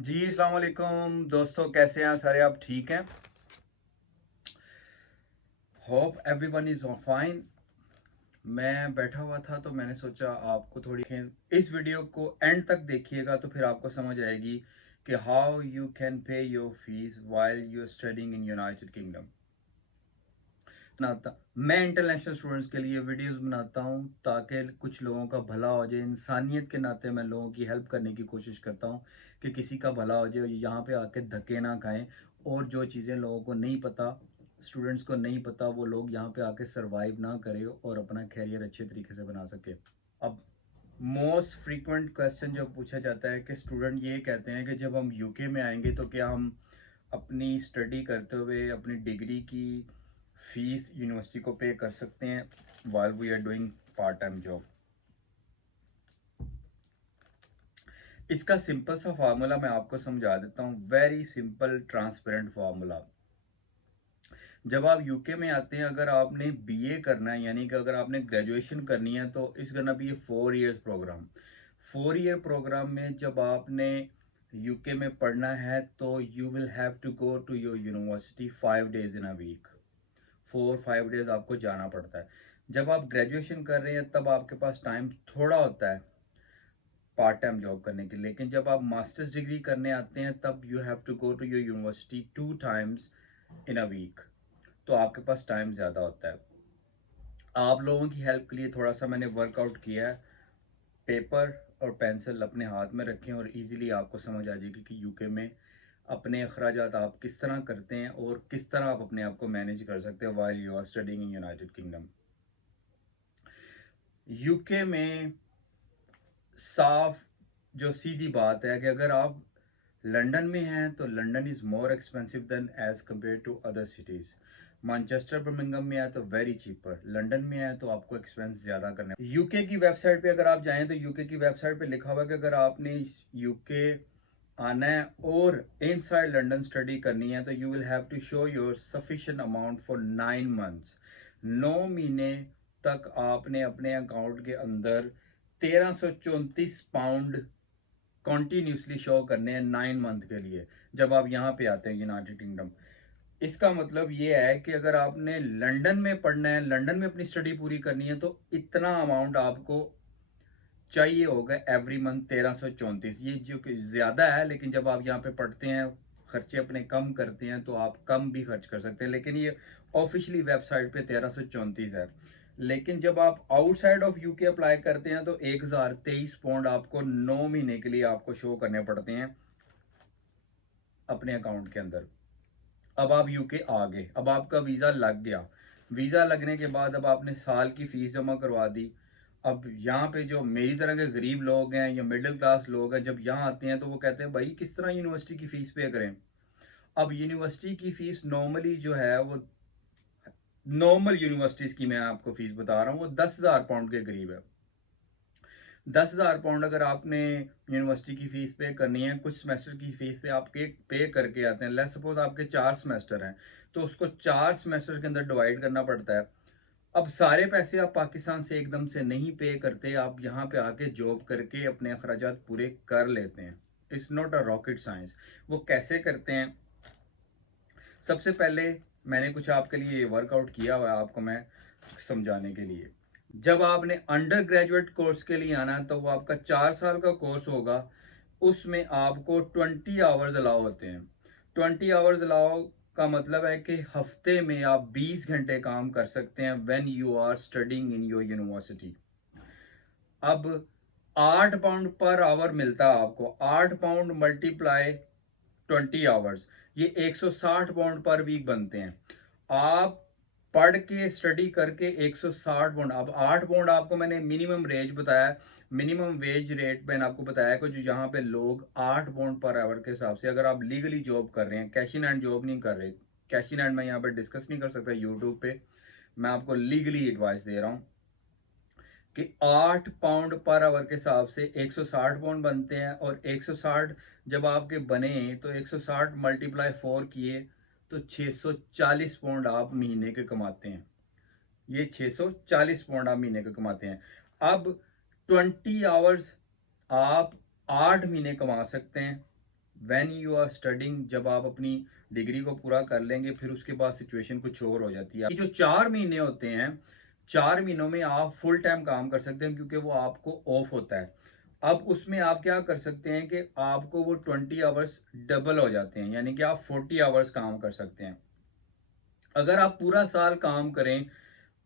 जी अस्सलाम वालेकुम दोस्तों, कैसे हैं सारे? आप ठीक हैं? Hope everyone is on fine. मैं बैठा हुआ था तो मैंने सोचा आपको थोड़ी इस वीडियो को एंड तक देखिएगा तो फिर आपको समझ आएगी कि how you can pay your fees while you are studying in United Kingdom. बनाता मैं इंटरनेशनल स्टूडेंट्स के लिए वीडियोस बनाता हूं ताकि कुछ लोगों का भला हो जाए। इंसानियत के नाते मैं लोगों की हेल्प करने की कोशिश करता हूं कि किसी का भला हो जाए, यहाँ पे आके धक्के ना खाएं। और जो चीज़ें लोगों को नहीं पता, स्टूडेंट्स को नहीं पता, वो लोग यहाँ पे आके सरवाइव ना करें और अपना कैरियर अच्छे तरीके से बना सके। अब मोस्ट फ्रीक्वेंट क्वेश्चन जो पूछा जाता है कि स्टूडेंट ये कहते हैं कि जब हम यूके में आएंगे तो क्या हम अपनी स्टडी करते हुए अपनी डिग्री की फीस यूनिवर्सिटी को पे कर सकते हैं while we are doing part time job. इसका सिंपल सा फार्मूला मैं आपको समझा देता हूँ, वेरी सिंपल ट्रांसपेरेंट फार्मूला। जब आप यूके में आते हैं, अगर आपने बीए करना है यानी कि अगर आपने ग्रेजुएशन करनी है तो इस गना भी ये 4 इयर्स प्रोग्राम। 4 ईयर प्रोग्राम में जब आपने यूके में पढ़ना है तो you will have to go to your university 5 days in a week. 4-5 days आपको जाना पड़ता है। जब आप ग्रेजुएशन कर रहे हैं तब आपके पास टाइम थोड़ा होता है पार्ट टाइम जॉब करने के लिए, लेकिन जब आप मास्टर्स डिग्री करने आते हैं तब you have to go to your university 2 times in a week. तो आपके पास टाइम ज़्यादा होता है। आप लोगों की हेल्प के लिए थोड़ा सा मैंने वर्कआउट किया है। पेपर और पेंसिल अपने हाथ में रखें और इजीली आपको समझ आ जाएगी कि यूके में अपने अखराजात आप किस तरह करते हैं और किस तरह आप अपने आप को मैनेज कर सकते हैं while you are studying in United Kingdom. UK में साफ जो सीधी बात है कि अगर आप लंदन में हैं तो London is more expensive than as compare to other cities. Manchester Birmingham में आए तो वेरी चीपर, लंदन में आए तो आपको एक्सपेंस ज़्यादा करना है। यूके की वेबसाइट पे अगर आप जाएं तो यूके की वेबसाइट पे लिखा हुआ है कि अगर आपने यूके आना है और इनसाइड लंदन स्टडी करनी है तो you will have to show your sufficient amount for 9 months. 9 महीने तक आपने अपने अकाउंट के अंदर 1334 पाउंड कॉन्टिन्यूसली शो करने हैं 9 मंथ के लिए जब आप यहाँ पे आते हैं यूनाइटेड किंगडम। इसका मतलब ये है कि अगर आपने लंदन में पढ़ना है, लंदन में अपनी स्टडी पूरी करनी है तो इतना अमाउंट आपको चाहिए होगा एवरी मंथ। 1334, ये जो कि ज़्यादा है, लेकिन जब आप यहाँ पे पढ़ते हैं खर्चे अपने कम करते हैं तो आप कम भी खर्च कर सकते हैं, लेकिन ये ऑफिशियली वेबसाइट पे 1334 है। लेकिन जब आप आउटसाइड ऑफ यूके अप्लाई करते हैं तो 1023 पाउंड आपको 9 महीने के लिए आपको शो करने पड़ते हैं अपने अकाउंट के अंदर। अब आप यूके आ गए, अब आपका वीज़ा लग गया। वीज़ा लगने के बाद अब आपने साल की फ़ीस जमा करवा दी। अब यहाँ पे जो मेरी तरह के गरीब लोग हैं या मिडिल क्लास लोग हैं, जब यहाँ आते हैं तो वो कहते हैं भाई किस तरह यूनिवर्सिटी की फ़ीस पे करें। अब यूनिवर्सिटी की फ़ीस नॉर्मली जो है वो नॉर्मल यूनिवर्सिटीज़ की मैं आपको फ़ीस बता रहा हूँ, वो 10,000 पाउंड के करीब है। 10,000 पाउंड अगर आपने यूनिवर्सिटी की फीस पे करनी है, कुछ सेमेस्टर की फीस पे आपके पे करके आते हैं, लेट्स सपोज आपके 4 सेमेस्टर हैं तो उसको 4 सेमेस्टर के अंदर डिवाइड करना पड़ता है। अब सारे पैसे आप पाकिस्तान से एकदम से नहीं पे करते, आप यहाँ पे आके जॉब करके अपने अखराजात पूरे कर लेते हैं। It's not a rocket science. वो कैसे करते हैं? सबसे पहले मैंने कुछ आपके लिए वर्कआउट किया हुआ है आपको मैं समझाने के लिए। जब आपने अंडर ग्रेजुएट कोर्स के लिए आना है तो वो आपका 4 साल का कोर्स होगा। उसमें आपको 20 आवर्स अलाउ होते हैं। 20 आवर्स अलाउ का मतलब है कि हफ्ते में आप 20 घंटे काम कर सकते हैं when you are studying in your university. अब 8 पाउंड पर आवर मिलता है आपको। 8 पाउंड मल्टीप्लाई 20 आवर्स, ये 160 पाउंड पर वीक बनते हैं। आप पढ़ के स्टडी करके 160 पाउंड। अब 8 पाउंड आपको मैंने मिनिमम रेज बताया, मिनिमम वेज रेट मैंने आपको बताया कि जो यहाँ पे लोग 8 पाउंड पर आवर के हिसाब से, अगर आप लीगली जॉब कर रहे हैं, कैश इन हैंड जॉब नहीं कर रहे, कैश इन हैंड मैं यहाँ पे डिस्कस नहीं कर सकता यूट्यूब पे, मैं आपको लीगली एडवाइस दे रहा हूँ कि 8 पाउंड पर आवर के हिसाब से 160 पाउंड बनते हैं। और 160 जब आपके बने तो 160 मल्टीप्लाई 4 किए तो 640 पाउंड आप महीने के कमाते हैं। ये 640 पाउंड आप महीने के कमाते हैं। अब 20 आवर्स आप 8 महीने कमा सकते हैं। व्हेन यू आर स्टडिंग, जब आप अपनी डिग्री को पूरा कर लेंगे फिर उसके बाद सिचुएशन कुछ और हो जाती है। ये जो 4 महीने होते हैं, 4 महीनों में आप फुल टाइम काम कर सकते हैं क्योंकि वो आपको ऑफ होता है। अब उसमें आप क्या कर सकते हैं कि आपको वो 20 आवर्स डबल हो जाते हैं, यानी कि आप 40 आवर्स काम कर सकते हैं। अगर आप पूरा साल काम करें,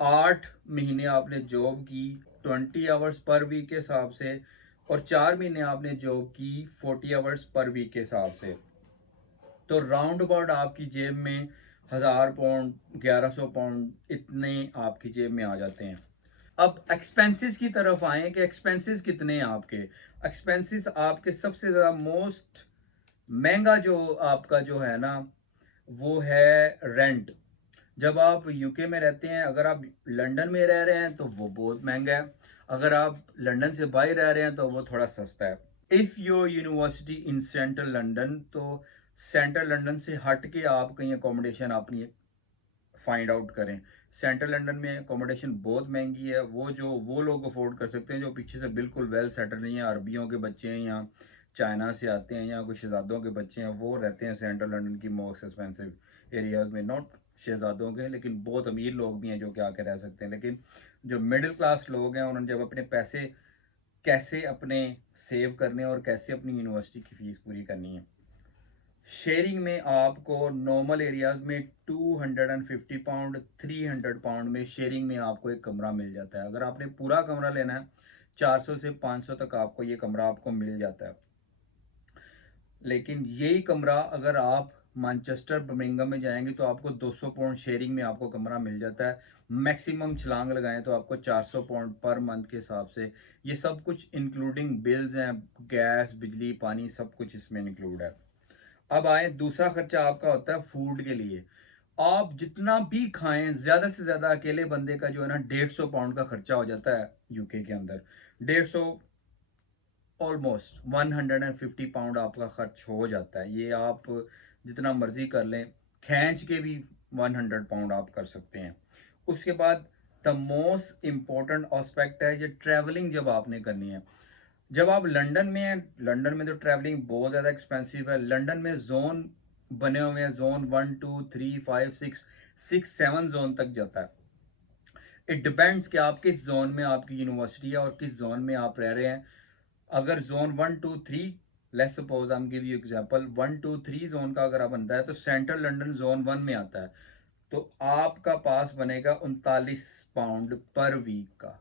8 महीने आपने जॉब की 20 आवर्स पर वीक के हिसाब से, और 4 महीने आपने जॉब की 40 आवर्स पर वीक के हिसाब से, तो राउंड अबाउट आपकी जेब में 1000 पाउंड, 1100 पाउंड इतने आपकी जेब में आ जाते हैं। अब एक्सपेंसेस की तरफ आए कि एक्सपेंसेस कितने हैं आपके। एक्सपेंसेस आपके सबसे ज़्यादा मोस्ट महंगा जो आपका जो है ना, वो है रेंट। जब आप यूके में रहते हैं, अगर आप लंदन में रह रहे हैं तो वो बहुत महंगा है, अगर आप लंदन से बाहर रह रहे हैं तो वो थोड़ा सस्ता है। If your university in central London, तो सेंट्रल लंदन से हट के आप कहीं अकोमोडेशन अपनी फाइंड आउट करें। सेंट्रल लंदन में अकोमोडेशन बहुत महंगी है, वो लोग अफोर्ड कर सकते हैं जो पीछे से बिल्कुल वेल सेटल नहीं है, अरबियों के बच्चे हैं या चाइना से आते हैं या कुछ शहजादों के बच्चे हैं, वो रहते हैं सेंट्रल लंदन की मोस्ट एक्सपेंसिव एरियाज में। नॉट शहजादों के, लेकिन बहुत अमीर लोग भी हैं जो कि आके रह सकते हैं। लेकिन जो मिडिल क्लास लोग हैं, उन्होंने जब अपने पैसे कैसे अपने सेव करने और कैसे अपनी यूनिवर्सिटी की फीस पूरी करनी है, शेयरिंग में आपको नॉर्मल एरियाज में 250 पाउंड, 300 पाउंड में शेयरिंग में आपको एक कमरा मिल जाता है। अगर आपने पूरा कमरा लेना है, 400 से 500 तक आपको ये कमरा आपको मिल जाता है। लेकिन यही कमरा अगर आप मैनचेस्टर बर्मिंघम में जाएंगे तो आपको 200 पाउंड शेयरिंग में आपको कमरा मिल जाता है। मैक्सिमम छलांग लगाएं तो आपको 400 पाउंड पर मंथ के हिसाब से। ये सब कुछ इंक्लूडिंग बिल्स हैं, गैस, बिजली, पानी, सब कुछ इसमें इंक्लूड है। अब आए, दूसरा खर्चा आपका होता है फूड के लिए। आप जितना भी खाएं, ज्यादा से ज्यादा अकेले बंदे का जो है ना 150 पाउंड का खर्चा हो जाता है यूके के अंदर। 150, ऑलमोस्ट 150 पाउंड आपका खर्च हो जाता है। ये आप जितना मर्जी कर लें, खींच के भी 100 पाउंड आप कर सकते हैं। उसके बाद द मोस्ट इम्पोर्टेंट एस्पेक्ट है ये ट्रैवलिंग जब आपने करनी है। जब आप लंदन में हैं, लंदन में तो ट्रैवलिंग बहुत ज़्यादा एक्सपेंसिव है। लंदन में जोन बने हुए हैं, जोन 1, 2, 3, 5, 6, 6, 7 जोन तक जाता है। इट डिपेंड्स कि आप किस जोन में आपकी यूनिवर्सिटी है और किस जोन में आप रह रहे हैं। अगर zone 1, 2, 3, let's suppose I am give you example, 1, 2, 3 zone का अगर आप बनता है तो सेंट्रल लंदन जोन 1 में आता है, तो आपका पास बनेगा 39 पाउंड पर वीक का।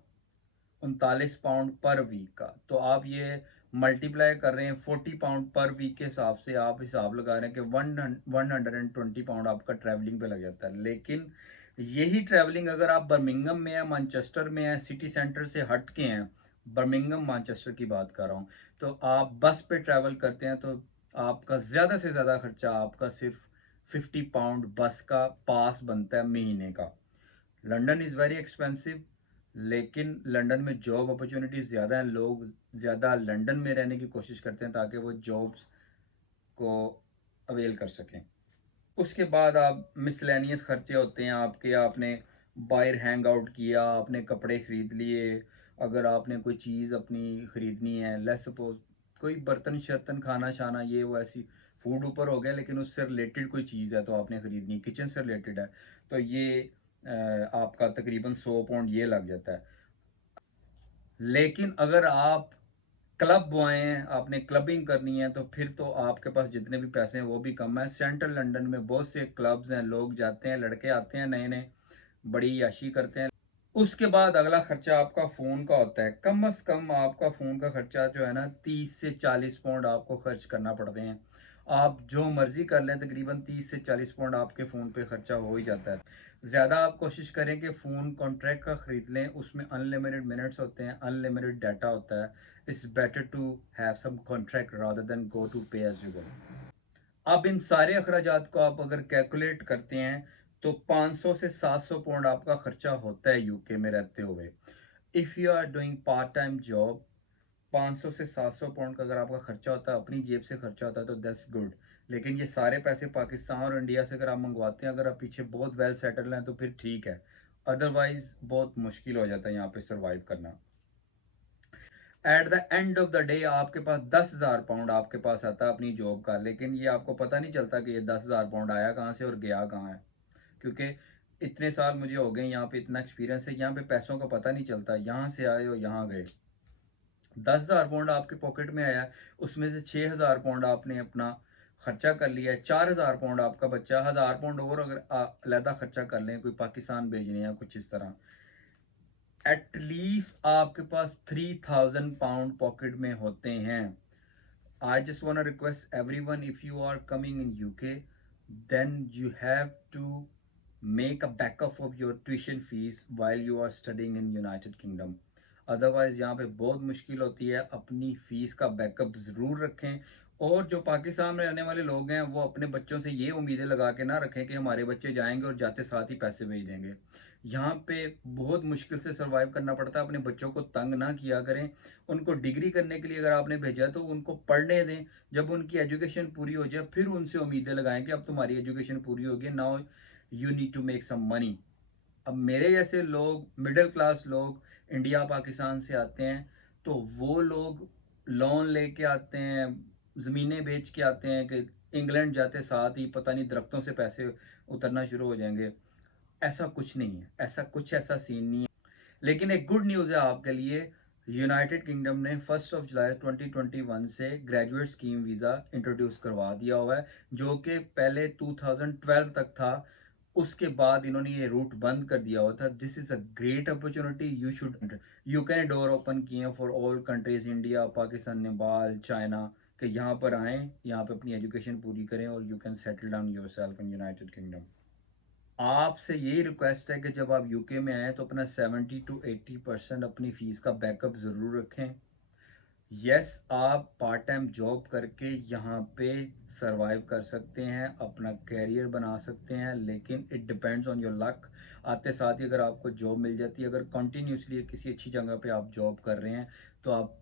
39 पाउंड पर वीक का, तो आप ये मल्टीप्लाई कर रहे हैं 40 पाउंड पर वीक के हिसाब से, आप हिसाब लगा रहे हैं कि 120 पाउंड आपका ट्रैवलिंग पे लग जाता है। लेकिन यही ट्रैवलिंग अगर आप बर्मिंघम में है, मैनचेस्टर में है, सिटी सेंटर से हट के हैं, बर्मिंघम मैनचेस्टर की बात कर रहा हूँ, तो आप बस पे ट्रैवल करते हैं तो आपका ज़्यादा से ज़्यादा खर्चा आपका सिर्फ 50 पाउंड बस का पास बनता है महीने का। लंदन इज़ वेरी एक्सपेंसिव, लेकिन लंदन में जॉब अपॉर्चुनिटीज़ ज़्यादा हैं, लोग ज़्यादा लंदन में रहने की कोशिश करते हैं ताकि वो जॉब्स को अवेल कर सकें। उसके बाद आप मिसलेनियस खर्चे होते हैं आपके, आपने बाहर हैंग आउट किया, आपने कपड़े ख़रीद लिए, अगर आपने कोई चीज़ अपनी ख़रीदनी है, लेट्स सपोज कोई बर्तन शर्तन, खाना शाना, ये वो ऐसी फूड ऊपर हो गया, लेकिन उससे रिलेटेड कोई चीज़ है तो आपने ख़रीदनी, किचन से रिलेटेड है, तो ये आपका तकरीबन 100 पाउंड ये लग जाता है। लेकिन अगर आप क्लब बॉय हैं, आपने क्लबिंग करनी है, तो फिर तो आपके पास जितने भी पैसे हैं वो भी कम है। सेंट्रल लंदन में बहुत से क्लब्स हैं, लोग जाते हैं, लड़के आते हैं नए नए, बड़ी याशी करते हैं। उसके बाद अगला खर्चा आपका फ़ोन का होता है। कम से कम आपका फ़ोन का खर्चा जो है ना 30 से 40 पाउंड आपको खर्च करना पड़ते हैं। आप जो मर्ज़ी कर लें, तकरीबन 30 से 40 पाउंड आपके फ़ोन पे खर्चा हो ही जाता है। ज़्यादा आप कोशिश करें कि फ़ोन कॉन्ट्रैक्ट का ख़रीद लें, उसमें अनलिमिटेड मिनट्स होते हैं, अनलिमिटेड डाटा होता है। It's better to have some contract rather than go to pay as you go. अब इन सारे अखराजात को आप अगर कैलकुलेट करते हैं तो 500 से 700 पाउंड आपका खर्चा होता है यूके में रहते हुए। If you are doing part time job, 500 से 700 पाउंड का अगर आपका खर्चा होता है, अपनी जेब से खर्चा होता है, तो दैट्स गुड। लेकिन ये सारे पैसे पाकिस्तान और इंडिया से अगर आप मंगवाते हैं, अगर आप पीछे बहुत वेल सेटल हैं तो फिर ठीक है, अदरवाइज बहुत मुश्किल हो जाता है यहाँ पे सर्वाइव करना। At the end of the day आपके पास 10,000 पाउंड आपके पास आता है अपनी जॉब का, लेकिन ये आपको पता नहीं चलता कि ये 10,000 पाउंड आया कहाँ से और गया कहाँ है। क्योंकि इतने साल मुझे हो गए यहाँ पे, इतना एक्सपीरियंस है, यहाँ पे पैसों का पता नहीं चलता, यहाँ से आए और यहाँ गए। 10,000 पाउंड आपके पॉकेट में आया, उसमें से 6,000 पाउंड आपने अपना खर्चा कर लिया है, 4,000 पाउंड आपका बच्चा, 1,000 पाउंड और अगर अलहदा खर्चा कर लें, कोई पाकिस्तान भेजने या कुछ इस तरह, एटलीस्ट आपके पास 3,000 पाउंड पॉकेट में होते हैं। I just want to request everyone, if you are coming in UK, then you have to make a backup of your tuition fees while you are studying in United Kingdom. Otherwise यहाँ पे बहुत मुश्किल होती है। अपनी fees का backup ज़रूर रखें, और जो पाकिस्तान में रहने वाले लोग हैं वो अपने बच्चों से ये उम्मीदें लगा के ना रखें कि हमारे बच्चे जाएंगे और जाते साथ ही पैसे भेज देंगे। यहाँ पे बहुत मुश्किल से सर्वाइव करना पड़ता है। अपने बच्चों को तंग ना किया करें। उनको डिग्री करने के लिए अगर आपने भेजा तो उनको पढ़ने दें। जब उनकी एजुकेशन पूरी हो जाए फिर उनसे उम्मीदें लगाएं कि अब तुम्हारी एजुकेशन पूरी होगी, now you need to make some money. अब मेरे जैसे लोग, मिडिल क्लास लोग इंडिया पाकिस्तान से आते हैं, तो वो लोग लोन लेके आते हैं, ज़मीनें बेच के आते हैं कि इंग्लैंड जाते साथ ही पता नहीं दरख्तों से पैसे उतरना शुरू हो जाएंगे। ऐसा कुछ नहीं है, ऐसा सीन नहीं है। लेकिन एक गुड न्यूज़ है आपके लिए, यूनाइटेड किंगडम ने 1 जुलाई 2021 से ग्रेजुएट स्कीम वीज़ा इंट्रोड्यूस करवा दिया हुआ है, जो कि पहले 2012 तक था। उसके बाद इन्होंने ये रूट बंद कर दिया हुआ था। This is a great opportunity, you should, UK ने डोर ओपन किए हैं for all countries, India, Pakistan, Nepal, China, कि यहाँ पर आएँ, यहाँ पर अपनी एजुकेशन पूरी करें और you can settle down your self in United kingdom. आपसे यही रिक्वेस्ट है कि जब आप यूके में आए तो अपना 70 to 80% अपनी फ़ीस का बैकअप ज़रूर रखें। यस, आप पार्ट टाइम जॉब करके यहाँ पे सरवाइव कर सकते हैं, अपना कैरियर बना सकते हैं, लेकिन it depends on your luck. आते साथ ही अगर आपको जॉब मिल जाती है, अगर कंटिन्यूसली किसी अच्छी जगह पे आप जॉब कर रहे हैं, तो आप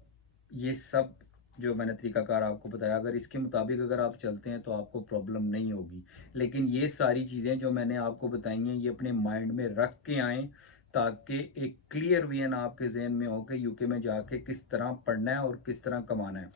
ये सब जो मैंने तरीकाकार आपको बताया, अगर इसके मुताबिक अगर आप चलते हैं तो आपको प्रॉब्लम नहीं होगी। लेकिन ये सारी चीज़ें जो मैंने आपको बताई हैं, ये अपने माइंड में रख के आएँ, ताकि एक क्लियर विजन आपके जहन में हो कि यूके में जाके किस तरह पढ़ना है और किस तरह कमाना है।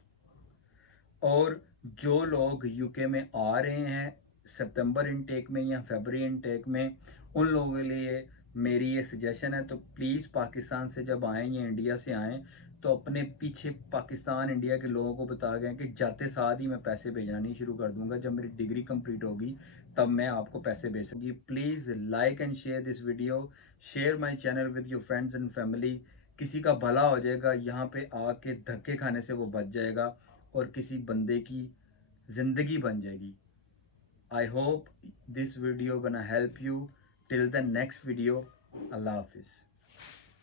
और जो लोग यूके में आ रहे हैं सितंबर इनटेक में या फरवरी इनटेक में, उन लोगों के लिए मेरी ये सजेशन है, तो प्लीज़ पाकिस्तान से जब आएँ या इंडिया से आएँ, तो अपने पीछे पाकिस्तान इंडिया के लोगों को बता गए कि जाते साथ ही मैं पैसे भेजना नहीं शुरू कर दूंगा, जब मेरी डिग्री कंप्लीट होगी तब मैं आपको पैसे भेज सकूँगी। Please like and share this video, share my channel with your friends and family. किसी का भला हो जाएगा, यहाँ पे आके धक्के खाने से वो बच जाएगा और किसी बंदे की ज़िंदगी बन जाएगी। I hope this video gonna help you. Till the next video, Allah Hafiz.